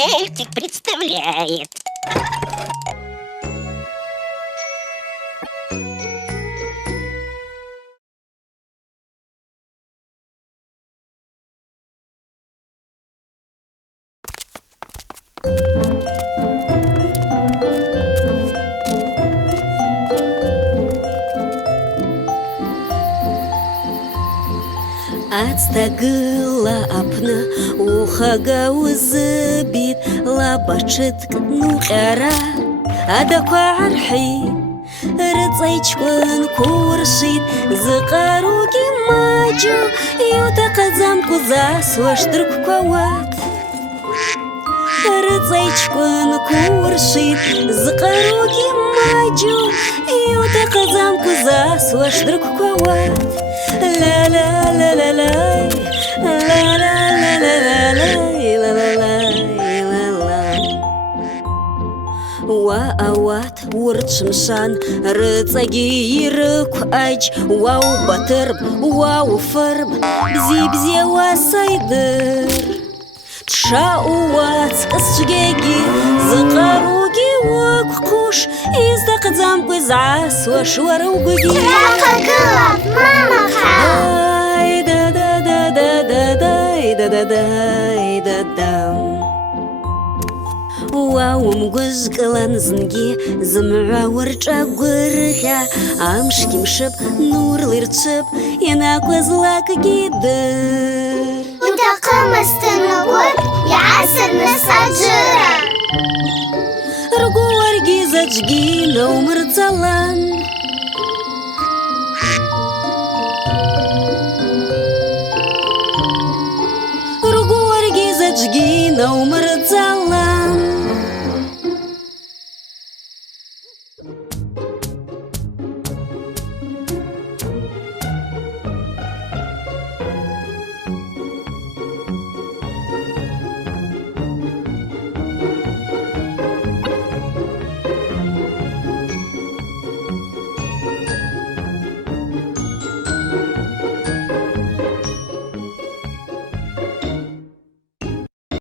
Эльтик представляет. Ацтагыла апны ухага узыбит лабачытк нуқара адаквархи рыцайчкын куршит зыкаруги маджу ютақазам кузасуаштырк квават рыцайчкын куршит зыкаруги маджу ютақазам кузасуаштырк квават La la la la la la la la la la la la. Wa awat wurchmshan rıtsagi yirık aç wow batırb wow fırb bzi bzi wasaydır Tşa uwats kısçgegi zıqarugi wak kuş izdaqzam kuzas washwarugi Ракагылап, мамаха! Ай да да да да да дай да да дай да дам Ваум гузгылан зынги зымра урча гурха Амшким шып нурлырчып яна козлак гидыр Утақымыстыны гөр, ясырны саджыра! Ргуарги зачги наумырцалан Ргуарги зачги наумырцалан